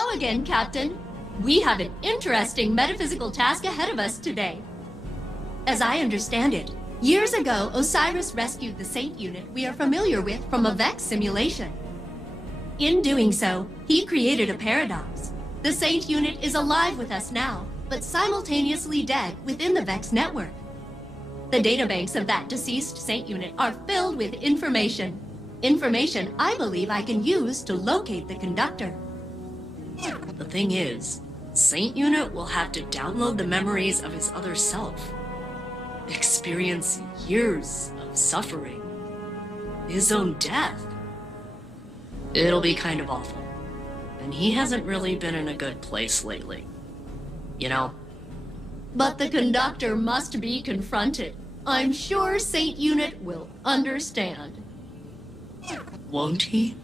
Hello again, Captain. We have an interesting metaphysical task ahead of us today. As I understand it, years ago, Osiris rescued the Saint unit we are familiar with from a Vex simulation. In doing so, he created a paradox. The Saint unit is alive with us now, but simultaneously dead within the Vex network. The databanks of that deceased Saint unit are filled with information. Information I believe I can use to locate the Conductor. The thing is, Saint unit will have to download the memories of his other self. Experience years of suffering. His own death. It'll be kind of awful. And he hasn't really been in a good place lately. You know? But the Conductor must be confronted. I'm sure Saint unit will understand. Won't he?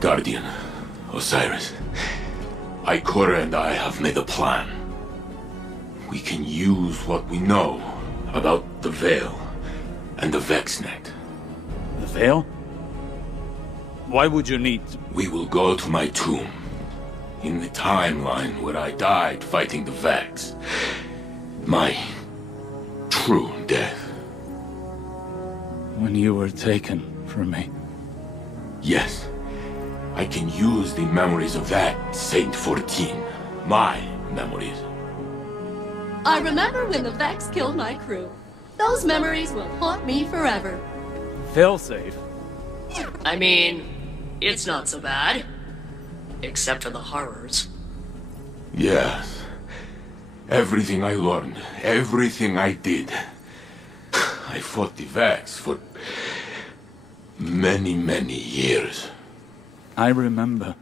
Guardian, Osiris, Ikora and I have made a plan. We can use what we know about the Veil and the VexNet. The Veil? Why would you need... We will go to my tomb, in the timeline where I died fighting the Vex. My true death. When you were taken from me. Yes. I can use the memories of that Saint 14. My memories. I remember when the Vex killed my crew. Those memories will haunt me forever. Failsafe? I mean, it's not so bad. Except for the horrors. Yes. Everything I learned, everything I did. I fought the Vex for many, many years. I remember.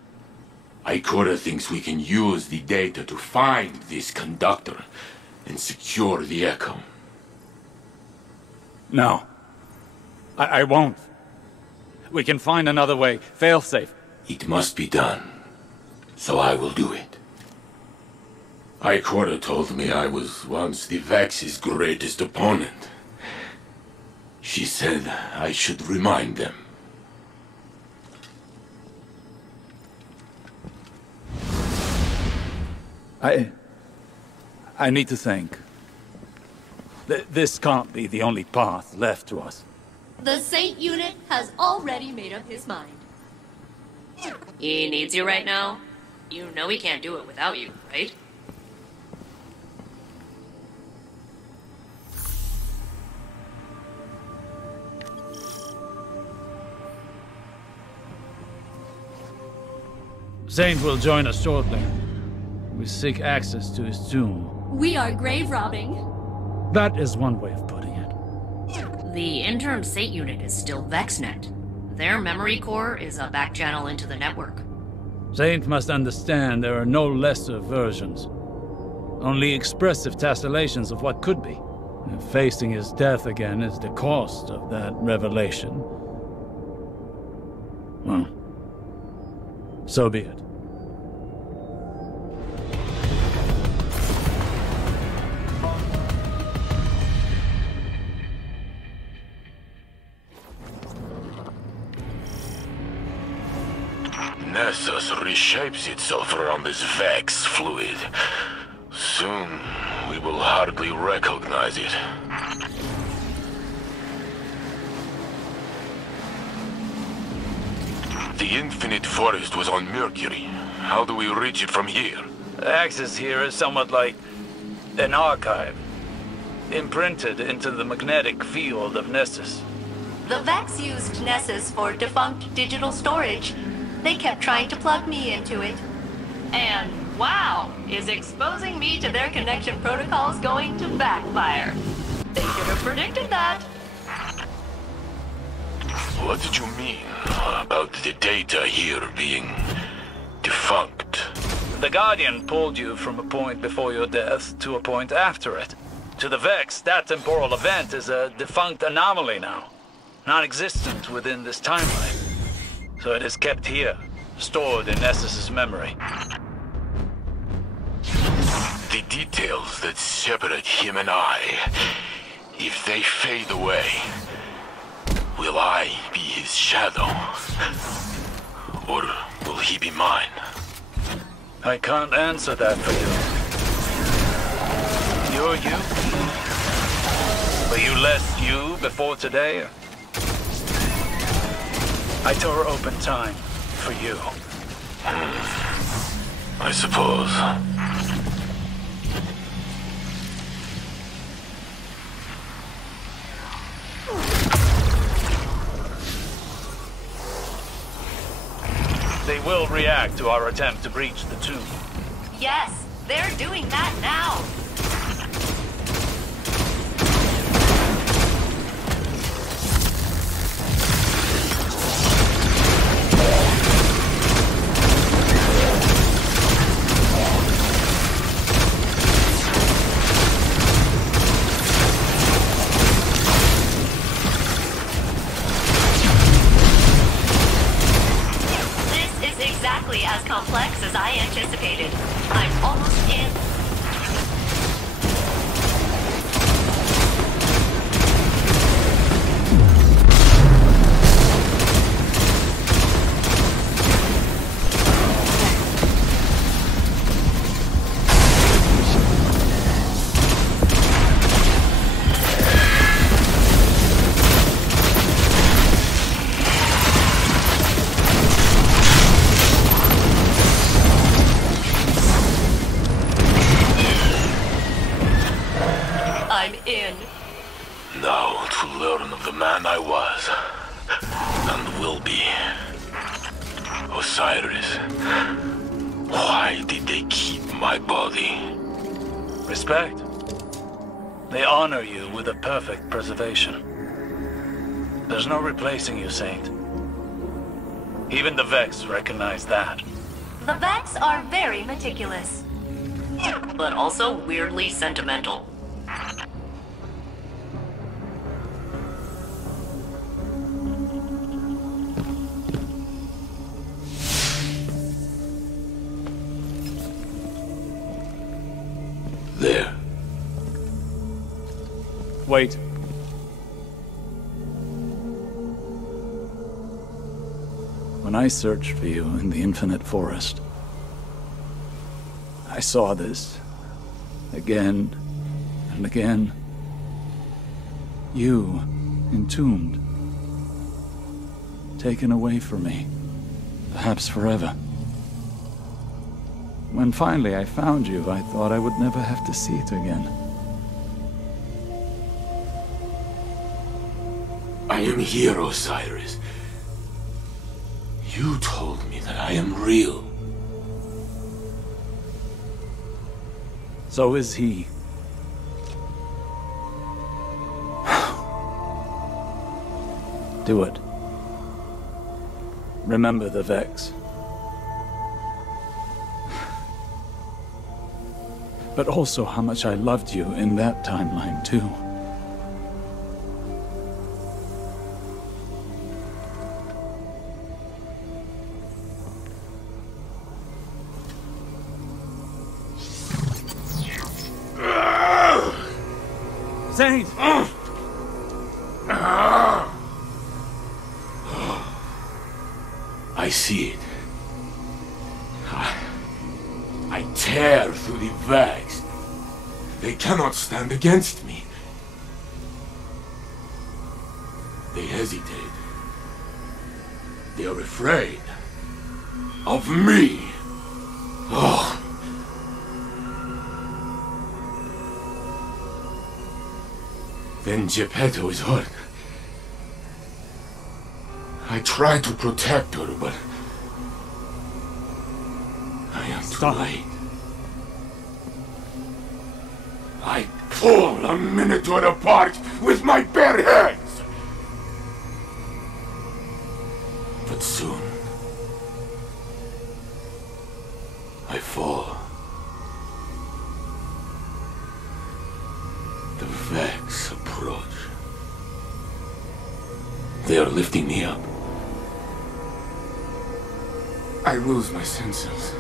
Ikora thinks we can use the data to find this Conductor and secure the Echo. No. I won't. We can find another way. Failsafe. It must be done. So I will do it. Ikora told me I was once the Vex's greatest opponent. She said I should remind them. I need to think. This can't be the only path left to us. The Saint unit has already made up his mind. He needs you right now? You know he can't do it without you, right? Saint will join us shortly. We seek access to his tomb. We are grave robbing. That is one way of putting it. The interim Saint unit is still VexNet. Their memory core is a back channel into the network. Saint must understand there are no lesser versions. Only expressive tessellations of what could be. And facing his death again is the cost of that revelation. Well, so be it. Nessus reshapes itself around this Vex fluid. Soon, we will hardly recognize it. The Infinite Forest was on Mercury. How do we reach it from here? The access here is somewhat like an archive, imprinted into the magnetic field of Nessus. The Vex used Nessus for defunct digital storage. They kept trying to plug me into it. And wow, is exposing me to their connection protocols going to backfire? They should have predicted that. What did you mean about the data here being defunct? The Guardian pulled you from a point before your death to a point after it. To the Vex, that temporal event is a defunct anomaly now, non-existent within this timeline. So it is kept here, stored in Nessus's memory. The details that separate him and I, if they fade away, will I be his shadow? Or will he be mine? I can't answer that for you. You're you? Were you less you before today? I tore open time for you. I suppose. They will react to our attempt to breach the tomb. Yes, they're doing that now. As complex as I anticipated. I'm almost in. Now to learn of the man I was, and will be. Osiris, why did they keep my body? Respect. They honor you with a perfect preservation. There's no replacing you, Saint. Even the Vex recognize that. The Vex are very meticulous. But also weirdly sentimental. There. Wait. When I searched for you in the Infinite Forest, I saw this again and again. You, entombed, taken away from me, perhaps forever. When finally I found you, I thought I would never have to see it again. I am here, Osiris. You told me that I am real. So is he. Do it. remember the Vex. But also how much I loved you in that timeline, too. Zane! I see it. I tear through the Vex. They cannot stand against me. They hesitate. They are afraid of me. Oh. Then Geppetto is hurt. I try to protect her, but I am too late. I pull a Minotaur apart with my bare hands. But soon, I fall. The Vex approach. They are lifting me up. I lose my senses.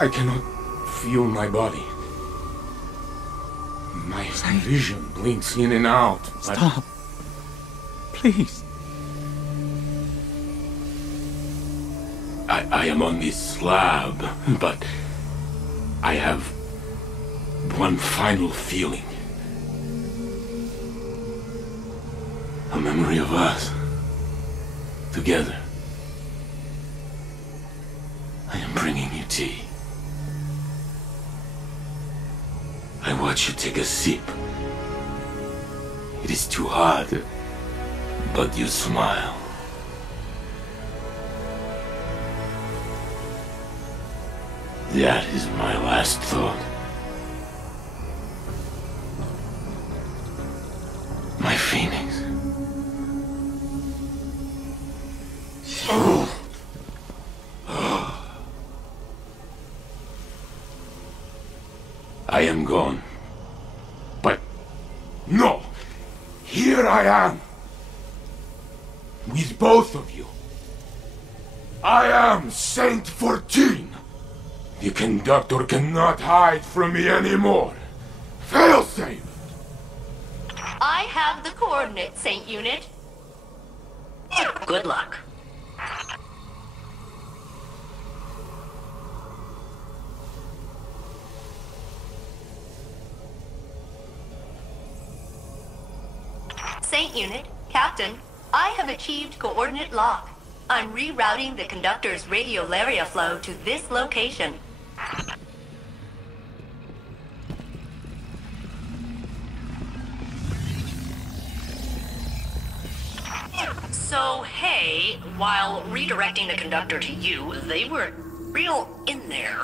I cannot feel my body. My vision blinks in and out. Stop. Please. I am on this slab, but I have one final feeling. A memory of us. Together. I am bringing you tea. I watch you take a sip. It is too hard, but you smile. That is my last thought. My phoenix. I am gone. But no! Here I am! With both of you. I am Saint 14! The Conductor cannot hide from me anymore. Failsafe! I have the coordinates, Saint Unit. Good luck. Saint Unit, Captain, I have achieved coordinate lock. I'm rerouting the Conductor's radiolaria flow to this location. So, hey, while redirecting the Conductor to you, they were real in there.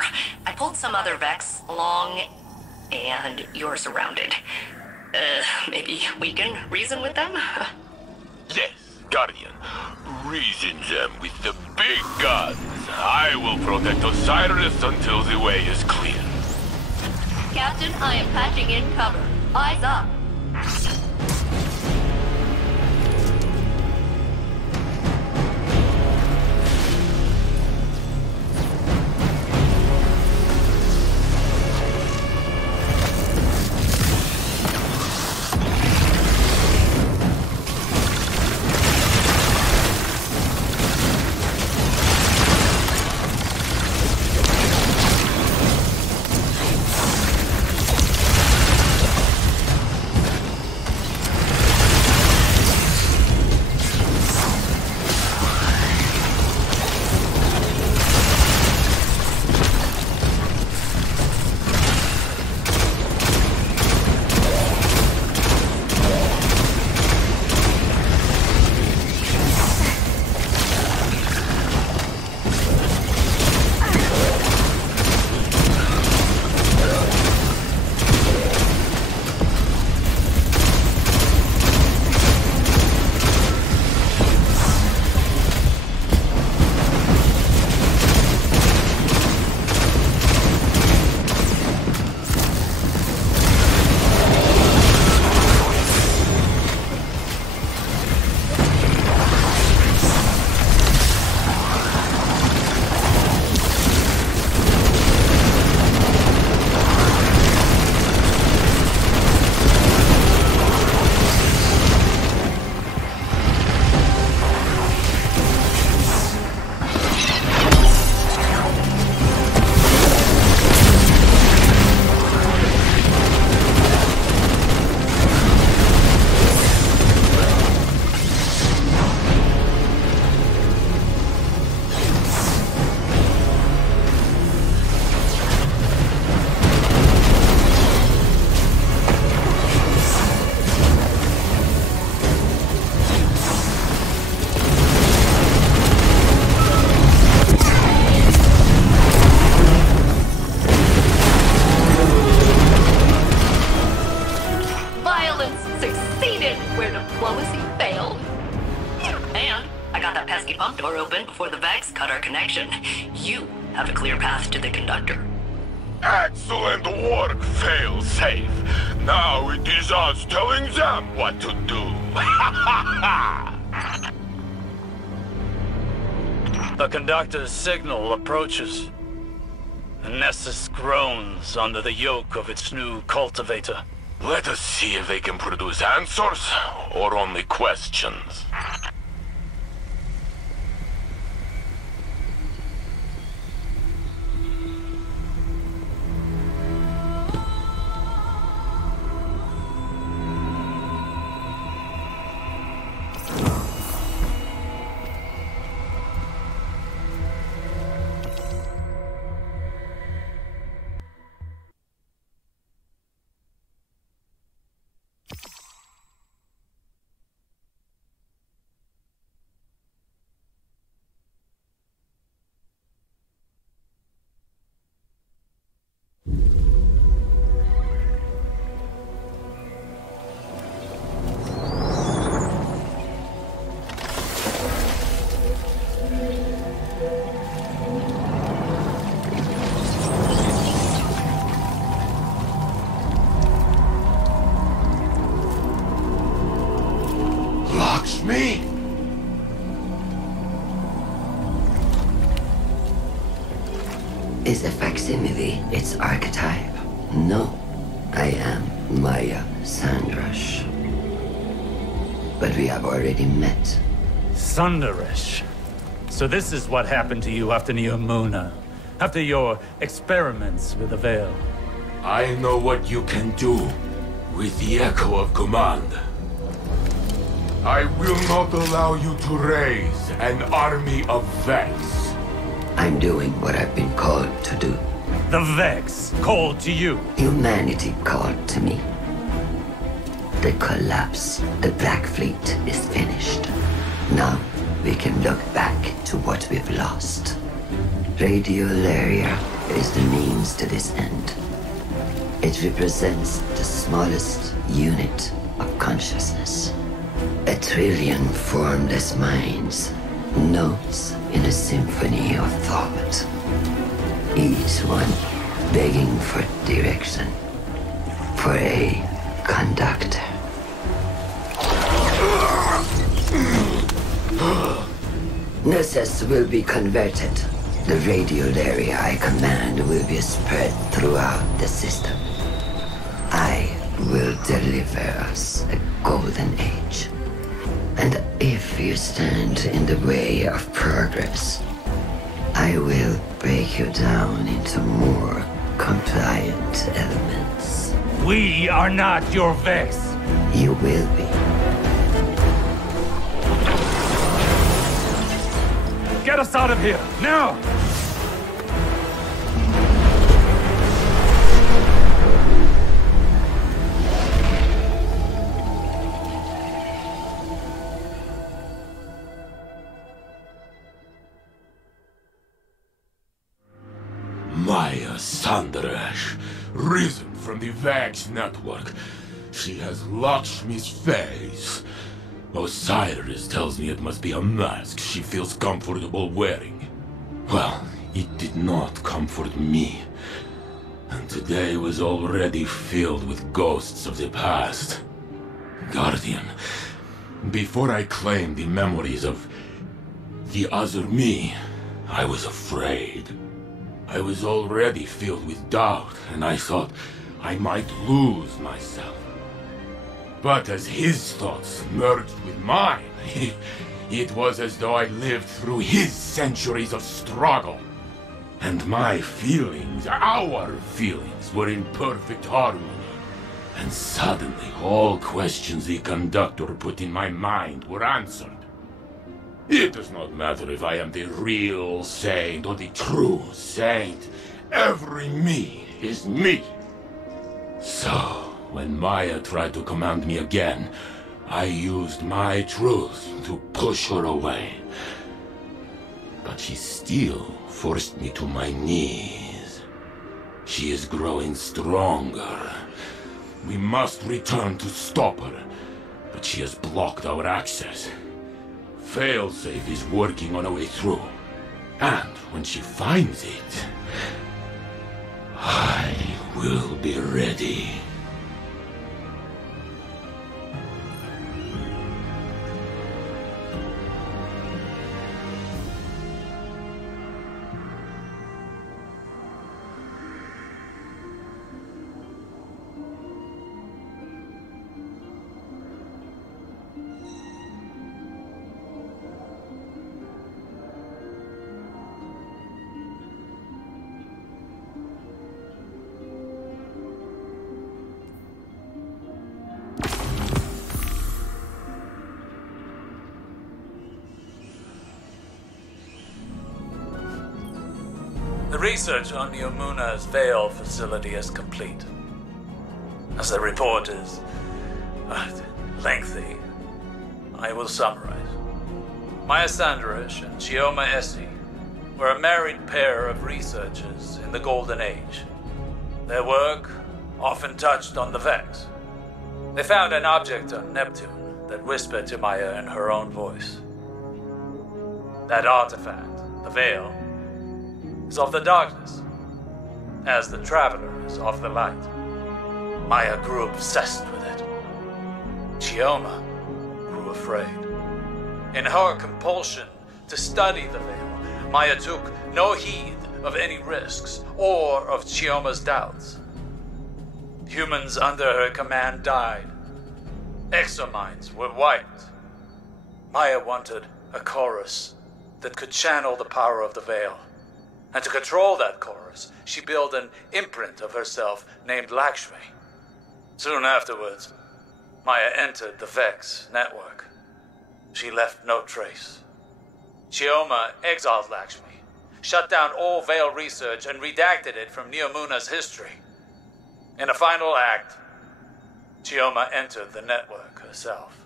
I pulled some other Vex along, and you're surrounded. Maybe we can reason with them? Yes, Guardian. Reason them with the big guns. I will protect Osiris until the way is clear. Captain, I am patching in cover. Eyes up. diplomacy failed. And I got that pesky pump door open before the Vex cut our connection. You have a clear path to the Conductor. Excellent work, Failsafe. Now it is us telling them what to do. The Conductor's signal approaches. The Nessus groans under the yoke of its new cultivator. Let us see if they can produce answers or only questions. Me? Is a facsimile its archetype? No, I am Maya Sandrash. But we have already met. Sunderish. So this is what happened to you after Neomuna, after your experiments with the Veil. I know what you can do with the Echo of Command. I will not allow you to raise an army of Vex. I'm doing what I've been called to do. The Vex called to you. Humanity called to me. The collapse, the Black Fleet is finished. Now we can look back to what we've lost. Radiolaria is the means to this end. It represents the smallest unit of consciousness. A trillion formless minds, notes in a symphony of thought. Each one begging for direction, for a conductor. Nessus will be converted. The radiolaria I command will be spread throughout the system. I will deliver us a golden age. And if you stand in the way of progress, I will break you down into more compliant elements. We are not your Vex. You will be. Get us out of here, now! Maya Sandrash, risen from the Vex network. She has Lakshmi's face. Osiris tells me it must be a mask she feels comfortable wearing. Well, it did not comfort me. And today was already filled with ghosts of the past. Guardian, before I claimed the memories of the other me, I was afraid. I was already filled with doubt, and I thought I might lose myself. But as his thoughts merged with mine, it was as though I lived through his centuries of struggle. And my feelings, our feelings, were in perfect harmony. And suddenly, all questions the Conductor put in my mind were answered. It does not matter if I am the real saint or the true saint. Every me is me. So, when Maya tried to command me again, I used my truth to push her away. But she still forced me to my knees. She is growing stronger. We must return to stop her. but she has blocked our access. Failsafe is working on a way through. And when she finds it, I will be ready. The research on Neomuna's Veil facility is complete. As the report is lengthy, I will summarize. Maya Sandarish and Chioma Essie were a married pair of researchers in the Golden Age. Their work often touched on the Vex. They found an object on Neptune that whispered to Maya in her own voice. That artifact, the Veil, is of the darkness, as the Traveler is of the light. Maya grew obsessed with it. Chioma grew afraid. In her compulsion to study the Veil, Maya took no heed of any risks or of Chioma's doubts. Humans under her command died. Exominds were wiped. Maya wanted a chorus that could channel the power of the Veil. And to control that chorus, she built an imprint of herself named Lakshmi. Soon afterwards, Maya entered the Vex network. She left no trace. Chioma exiled Lakshmi, shut down all Veil research, and redacted it from Neomuna's history. In a final act, Chioma entered the network herself.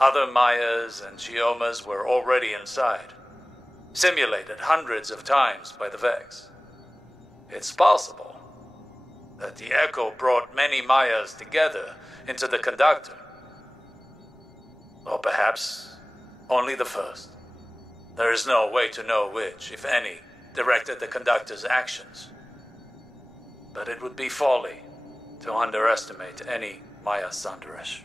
Other Mayas and Chiomas were already inside, simulated hundreds of times by the Vex. It's possible that the Echo brought many Mayas together into the Conductor. Or perhaps only the first. There is no way to know which, if any, directed the Conductor's actions. But it would be folly to underestimate any Maya Sandarish.